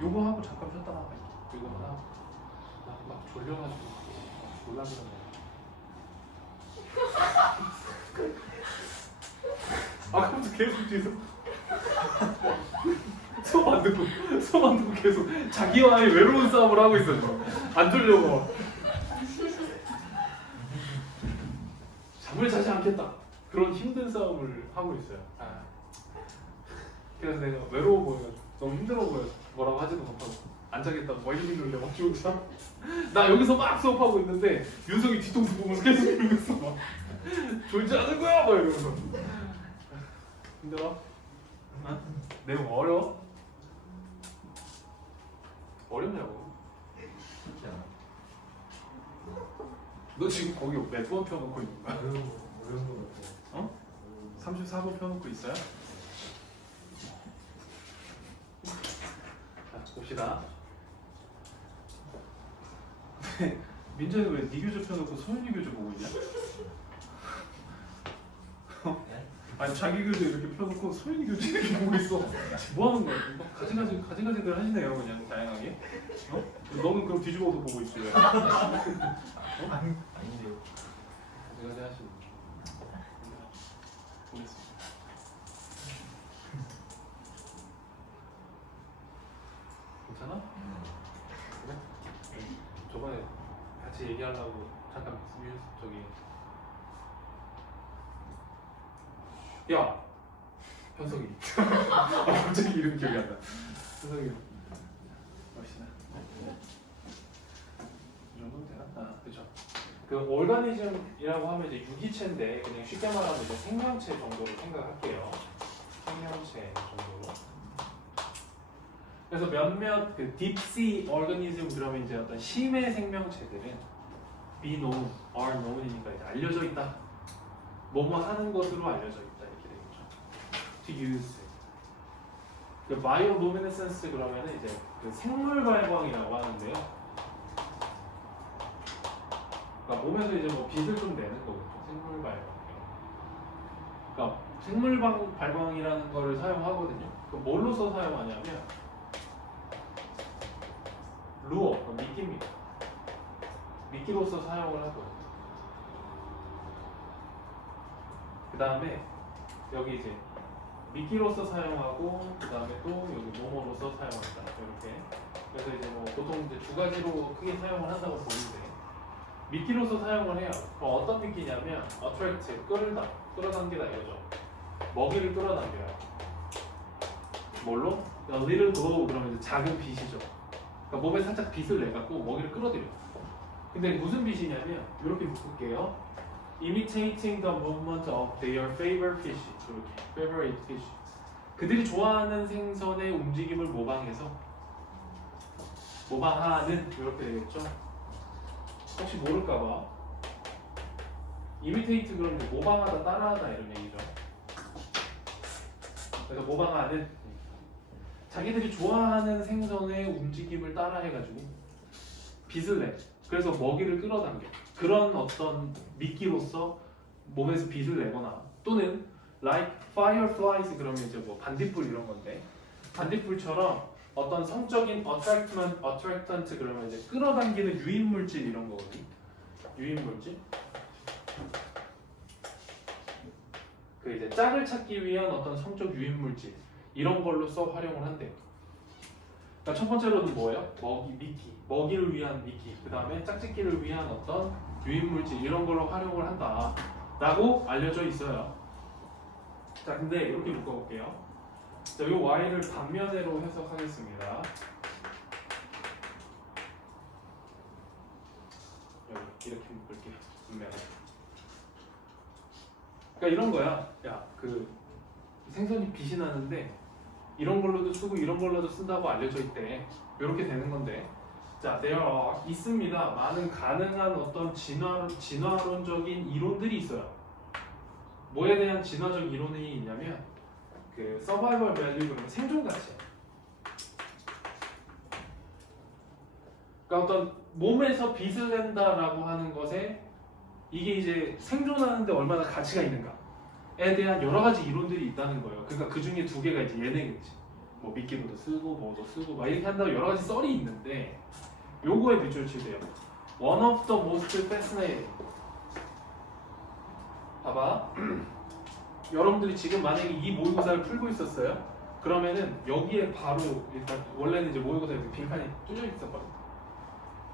요거 하고 잠깐 쉬었다가 이거 하나 막 졸려가지고 졸라 그러네. 아까부터 계속 뒤에서 손 안 두고 계속 자기와의 외로운 싸움을 하고 있어요. 안 졸려고. 잠을 자지 않겠다. 그런 힘든 싸움을 하고 있어요. 그래서 내가 외로워 보여가지고 너무 힘들어 보여서 뭐라고 하지도 못하고 안 자겠다고 뭐 이러길래 막 죽었어. 나 여기서 막 수업하고 있는데 윤석이 뒤통수 보면서 계속 이러고 있어. 막 졸지 않은 거야? 막 이러면서. 힘들어? 어? 내용 어려워? 어렵냐고? 너 지금 거기 몇 번 펴놓고 있는 거야? 어려운 거 같아. 어? 34번 펴놓고 있어요? 자, 봅시다. 민재는 왜 네 교재 펴놓고 소윤이 교재 보고 있냐? 아니 자기 교재 이렇게 펴놓고 소윤이 교재 이렇게 보고 있어. 뭐 하는 거야? 가지가지들 하시네요 그냥 다양하게. 어? 너는 그럼 뒤집어서 보고 있지 왜? 아닌데요. 가지가지 하시고. 보겠습니다. 괜찮아? 그래? 저번에 같이 얘기하려고 잠깐 저기 야! 현석이 갑자기 이름 기억이 안 나. 현석이 멋있나? 이 정도면 되나? 그쵸. 그 오르가니즘이라고 하면 이제 유기체인데 그냥 쉽게 말하면 이제 생명체 정도로 생각할게요. 생명체 정도로. 그래서 몇몇 그 딥시 오르가니즘 그러면 이제 어떤 심해 생명체들은 be known, are known이니까 이제 알려져 있다. 뭐뭐 하는 것으로 알려져 있다 이렇게 되겠죠. To use. 그 bioluminescence 그러면은 이제 그 생물 발광이라고 하는데요. 그러니까 몸에서 이제 뭐 빛을 좀 내는 거겠죠. 생물 발광. 그러니까 생물 발광이라는 거를 사용하거든요. 그 뭘로써 사용하냐면 루어, 미끼입니다. 미끼로서 사용을 하고요. 그 다음에 여기 이제 미끼로서 사용하고 그 다음에 또 여기 모모로서 사용한다 이렇게. 그래서 이제 뭐 보통 이제 두 가지로 크게 사용을 한다고 보는데 미끼로서 사용을 해요. 어떤 미끼냐면 attract, 끌어당기다 이거죠. 먹이를 끌어당겨요. 뭘로? A little glow 그러면 이제 작은 빛이죠. 그러니까 몸에 살짝 빛을 내갖고 먹이를 끌어들여. 근데 무슨 빛이냐면 이렇게 묶을게요. Imitating the movement of their favorite fish. Favorite fish. 그들이 좋아하는 생선의 움직임을 모방해서 모방하는 이렇게 되겠죠. 혹시 모를까봐 imitate 그러면 모방하다, 따라하다 이런 얘기죠. 그래서 모방하는 자기들이 좋아하는 생선의 움직임을 따라해가지고 빛을 내. 그래서 먹이를 끌어당겨. 그런 어떤 미끼로서 몸에서 빛을 내거나 또는 like fireflies 그러면 이제 뭐 반딧불 이런 건데 반딧불처럼 어떤 성적인 attractant 그러면 이제 끌어당기는 유인 물질 이런 거거든요. 유인 물질. 그 이제 짝을 찾기 위한 어떤 성적 유인 물질 이런 걸로써 활용을 한대요. 그러니까 첫 번째로는 뭐예요? 미끼. 먹이를 위한 미끼. 그 다음에 짝짓기를 위한 어떤 유인 물질 이런 걸로 활용을 한다라고 알려져 있어요. 자, 근데 이렇게 묶어볼게요. 자, 이 y를 단면으로 해석하겠습니다. 여기 이렇게 묶을게요. 단면에. 그러니까 이런 거야. 야, 그 생선이 빛이 나는데 이런 걸로도 쓰고 이런 걸로도 쓴다고 알려져 있대. 이렇게 되는 건데. 자, there are 있습니다. 많은 가능한 어떤 진화론적인 이론들이 있어요. 뭐에 대한 진화적 이론이 있냐면 그 서바이벌 밸류 그러면 생존 가치. 그러니까 어떤 몸에서 빛을 낸다라고 하는 것에 이게 이제 생존하는데 얼마나 가치가 있는가에 대한 여러 가지 이론들이 있다는 거예요. 그러니까 그 중에 두 개가 이제 얘네겠지. 뭐 미끼로도 쓰고 뭐도 쓰고 막 이렇게 한다고 여러 가지 썰이 있는데 요거에 밑줄 치세요. One of the most fascinating. 봐봐. 여러분들이 지금 만약에 이 모의고사를 풀고 있었어요. 그러면은 여기에 바로 일단 원래는 이제 모의고사에 빈칸이 뚫려 있었거든.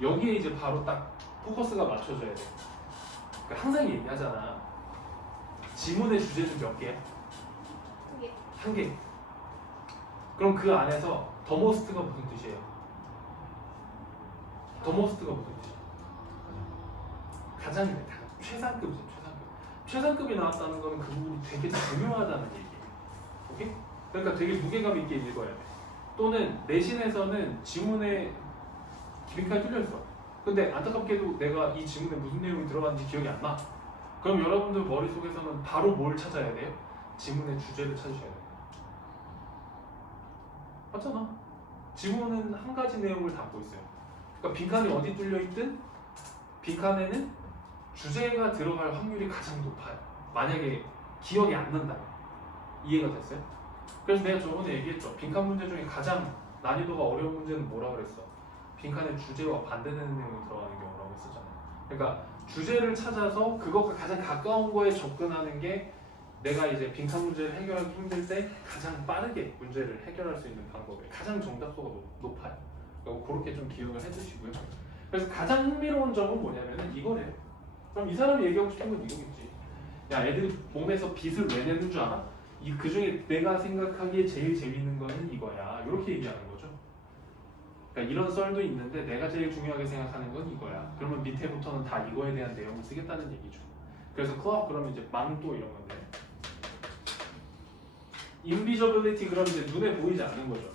여기에 이제 바로 딱 포커스가 맞춰져야 돼. 그러니까 항상 얘기하잖아. 지문의 주제는 몇 개야? 한 개. 그럼 그 안에서 더 모스트가 무슨 뜻이에요? 더 모스트가 무슨 뜻이에요? 가장이네. 최상급이죠. 최상급이 나왔다는 거는 그 부분이 되게 중요하다는 얘기예요. 오케이? 그러니까 되게 무게감 있게 읽어야 돼. 또는 내신에서는 지문에 빈칸이 뚫려 있어. 근데 안타깝게도 내가 이 지문에 무슨 내용이 들어갔는지 기억이 안 나. 그럼 여러분들 머릿속에서는 바로 뭘 찾아야 돼요? 지문의 주제를 찾으셔야 돼요. 맞잖아. 지문은 한 가지 내용을 담고 있어요. 그러니까 빈칸이 어디 뚫려 있든 빈칸에는 주제가 들어갈 확률이 가장 높아요. 만약에 기억이 안 난다면. 이해가 됐어요? 그래서 내가 저번에 얘기했죠. 빈칸 문제 중에 가장 난이도가 어려운 문제는 뭐라 그랬어? 빈칸에 주제와 반대되는 내용이 들어가는 경우라고 했었잖아요. 그러니까 주제를 찾아서 그것과 가장 가까운 거에 접근하는 게 내가 이제 빈칸 문제를 해결하기 힘들 때 가장 빠르게 문제를 해결할 수 있는 방법이에요. 가장 정답도가 높아요. 그러니까 그렇게 좀 기억을 해두시고요. 그래서 가장 흥미로운 점은 뭐냐면은 이거래요. 그럼 이 사람이 얘기하고 싶은 건 이거겠지. 야, 애들이 몸에서 빛을 왜 내는 줄 알아? 그 중에 내가 생각하기에 제일 재밌는 거는 이거야. 이렇게 얘기하는 거죠. 그러니까 이런 썰도 있는데 내가 제일 중요하게 생각하는 건 이거야. 그러면 밑에부터는 다 이거에 대한 내용을 쓰겠다는 얘기죠. 그래서 클럽 그러면 이제 망토 이런 건데. 인비저빌리티 그러면 이제 눈에 보이지 않는 거죠.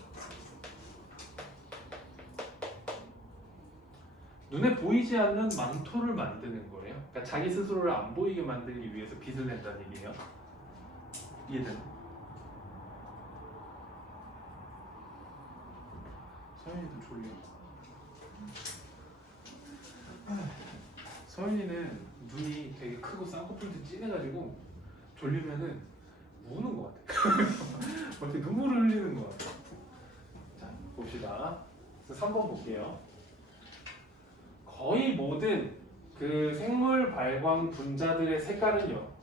눈에 보이지 않는 망토를 만드는 거예요. 그러니까 자기 스스로를 안 보이게 만들기 위해서 빛을 낸다는 얘기예요. 이해되나? 서윤이도 졸려. 서윤이는 눈이 되게 크고 쌍꺼풀도 진해가지고 졸리면은 우는 것 같아. 막 이렇게 눈물을 흘리는 것 같아. 자, 봅시다. 3번 볼게요. 거의 모든 그 생물 발광 분자들의 색깔은요.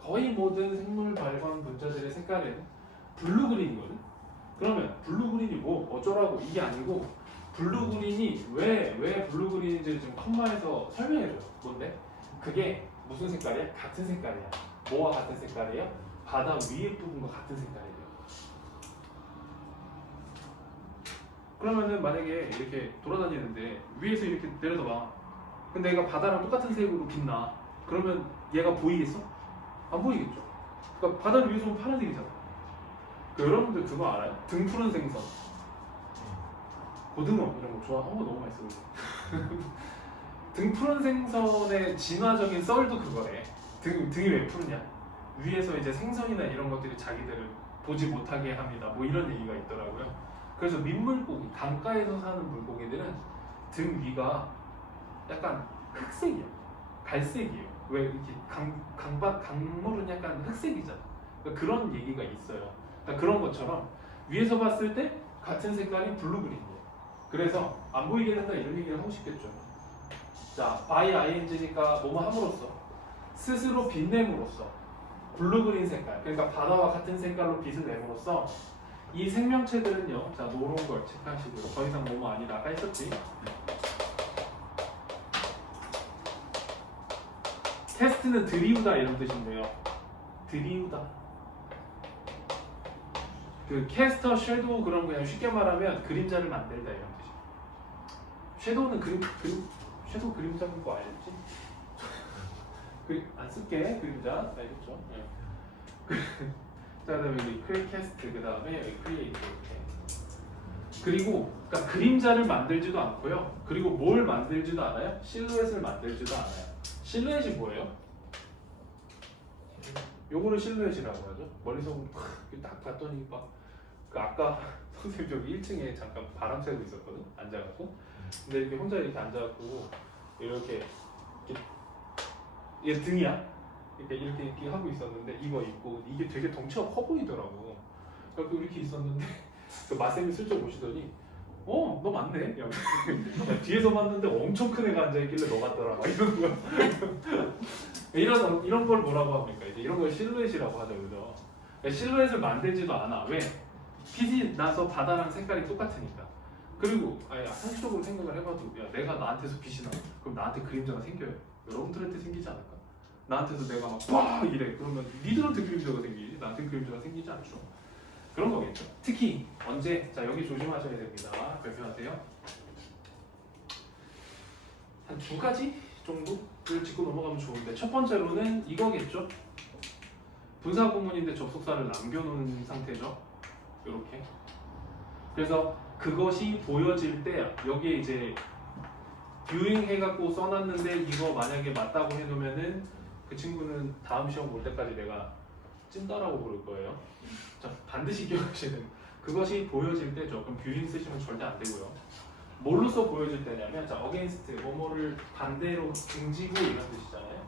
거의 모든 생물 발광 분자들의 색깔은 블루그린이거든. 그러면 블루그린이 뭐 어쩌라고 이게 아니고 블루그린이 왜 블루그린인지를 지금 컴마에서 설명해줘요. 뭔데? 그게 무슨 색깔이야? 같은 색깔이야. 뭐와 같은 색깔이에요? 바다 위에 부분과 같은 색깔이에요. 그러면은 만약에 이렇게 돌아다니는데 위에서 이렇게 내려다봐. 근데 얘가 바다랑 똑같은 색으로 빛나. 그러면 얘가 보이겠어? 안 보이겠죠. 그러니까 바다를 위에서 보면 파란색이잖아. 여러분들 그거 알아요? 등 푸른 생선. 고등어 이런 거 좋아하는 거 너무 맛있어. 등 푸른 생선의 진화적인 썰도 그거래. 등이 왜 푸르냐? 위에서 이제 생선이나 이런 것들이 자기들을 보지 못하게 합니다. 뭐 이런 얘기가 있더라고요. 그래서 민물고기, 강가에서 사는 물고기들은 등 위가 약간 흑색이야. 갈색이에요. 왜 이렇게 강물은 약간 흑색이잖아. 그러니까 그런 얘기가 있어요. 그러니까 그런 것처럼 위에서 봤을 때 같은 색깔이 블루그린이에요. 그래서 안 보이게 된다 이런 얘기를 하고 싶겠죠. 자, by ing니까 뭐뭐 함으로써 스스로 빛냄으로써 블루그린 색깔, 그러니까 바다와 같은 색깔로 빛을 내므로써 이 생명체들은요. 자, 노란 걸 체크하시고요. 더 이상 뭐뭐 아니다. 아까 했었지. 캐스트는 드리우다 이런 뜻인데요. 드리우다. 그 캐스터, 섀도우 그런 거 그냥 쉽게 말하면 그림자를 만들다 이런 뜻이에요. 섀도우는 섀도우 그림자인 거 알지? 안 쓸게 그림자. 알겠죠? 네. 자, 그다음에 여기 캐스트, 그다음에 여기 크리에이트 이렇게. 그리고 그러니까 그림자를 만들지도 않고요. 그리고 뭘 만들지도 않아요? 실루엣을 만들지도 않아요. 실루엣이 뭐예요? 요거를 실루엣이라고 하죠. 멀리서 딱 봤더니 막 그 아까 선생님 저기 1층에 잠깐 바람 쐬고 있었거든. 앉아갖고. 근데 이렇게 혼자 이렇게 앉아갖고 이렇게 얘 등이야. 이렇게 하고 있었는데 이거 입고 이게 되게 덩치가 커 보이더라고. 그래서 이렇게 있었는데 그 마쌤이 슬쩍 보시더니 너 맞네. 야, 뒤에서 봤는데 엄청 큰 애가 앉아있길래 너 같더라. 막 이런 거. 이런 걸 뭐라고 합니까? 이제 이런 걸 실루엣이라고 하죠, 그죠? 그러니까 실루엣을 만들지도 않아. 왜? 빛이 나서 바다랑 색깔이 똑같으니까. 그리고 상식적으로 생각을 해봐도 야, 내가 나한테서 빛이 나. 그럼 나한테 그림자가 생겨요. 여러분들한테 생기지 않을까? 나한테서 내가 막 이래. 그러면 니들한테 그림자가 생기지. 나한테 그림자가 생기지 않죠. 그런 거겠죠. 특히 언제? 자, 여기 조심하셔야 됩니다. 발표하세요. 한 2가지 정도를 짚고 넘어가면 좋은데 첫 번째로는 이거겠죠. 분사 구문인데 접속사를 남겨놓은 상태죠. 이렇게. 그래서 그것이 보여질 때 여기에 이제 뷰잉 해갖고 써놨는데 이거 만약에 맞다고 해놓으면은 그 친구는 다음 시험 볼 때까지 내가 찐따라고 부를 거예요. 자, 반드시 기억하셔야 돼요. 그것이 보여질 때죠. 그럼 뷰잉 쓰시면 절대 안 되고요. 뭘로써 보여질 때냐면 자, against 뭐뭐를 반대로 등지고 이런 뜻이잖아요.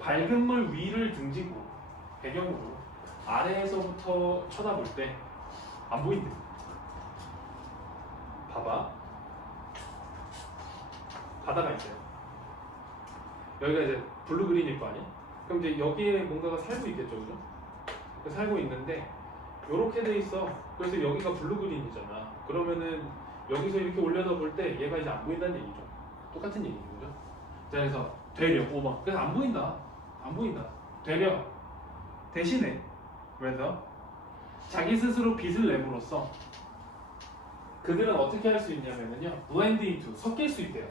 밝은 물 위를 등지고 배경으로 아래에서부터 쳐다볼 때 안 보인대. 봐봐. 바다가 있어요. 여기가 이제 블루 그린일 거 아니야? 그럼 이제 여기에 뭔가가 살고 있겠죠, 그죠? 살고 있는데 이렇게 돼 있어. 그래서 여기가 블루 그린이잖아. 그러면은 여기서 이렇게 올려다 볼 때 얘가 이제 안 보인다는 얘기죠. 똑같은 얘기죠, 그죠? 자, 그래서 되려 오마. 그래서 안 보인다. 안 보인다. 되려 대신에 그래서 자기 스스로 빛을 내므로써 그들은 어떻게 할 수 있냐면요, blend into 섞일 수 있대요.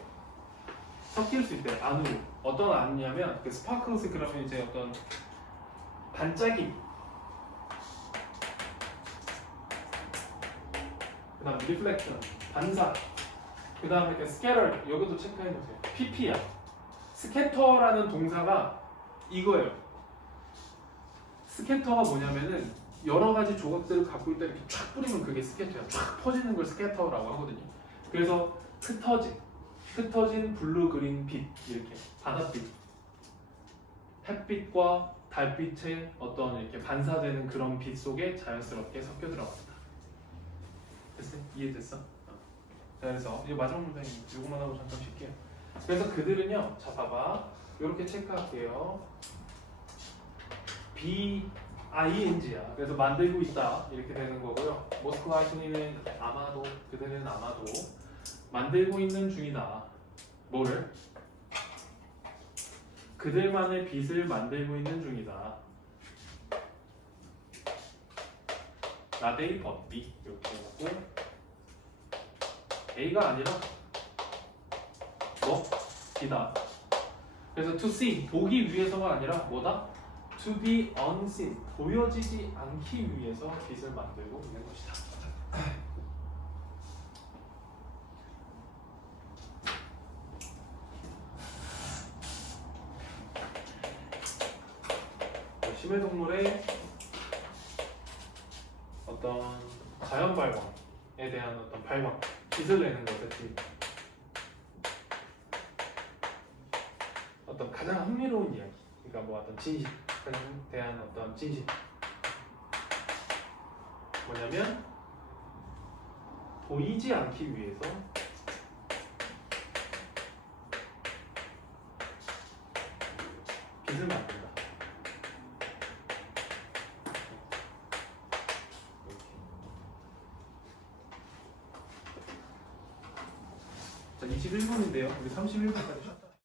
섞일 수 있대요. 안으로. 어떤 안이냐면 그 스파클스 그러면 이제 어떤 반짝임. 그 다음 리플렉션, 반사. 그 다음에 그 스캐터, 여기도 체크해 놓으세요. PP야. 스캐터라는 동사가 이거예요. 스캐터가 뭐냐면은 여러 가지 조각들을 갖고 있다 이렇게 쫙 뿌리면 그게 스캐터야. 쫙 퍼지는 걸 스캐터라고 하거든요. 그래서 흩어진 블루 그린 빛 이렇게 바닷빛, 햇빛과 달빛의 어떤 이렇게 반사되는 그런 빛 속에 자연스럽게 섞여 들어갑니다. 됐어? 이해됐어? 자, 그래서 이 마지막 문장이 이것만 하고 잠깐 쉴게요. 그래서 그들은요, 자 봐봐, 이렇게 체크할게요. ing야. 그래서 만들고 있다 이렇게 되는 거고요. 모스크바 아이토니는 아마도, 그들은 아마도 만들고 있는 중이다. 뭐를? 그들만의 빛을 만들고 있는 중이다. 나데이 법비 이렇게 하고 A가 아니라 뭐? B다. 그래서 to see 보기 위해서가 아니라 뭐다? To be unseen 보여지지 않기 위해서 빛을 만들고 있는 것이다. 심해동물의 어떤 자연 발광에 대한 어떤 발광, 빛을 내는 것이 어떤 가장 흥미로운 이야기. 그러니까 뭐 어떤 진실에 대한 어떤 진실. 뭐냐면 보이지 않기 위해서 빛을 만든다. 자, 21분인데요. 우리 31분까지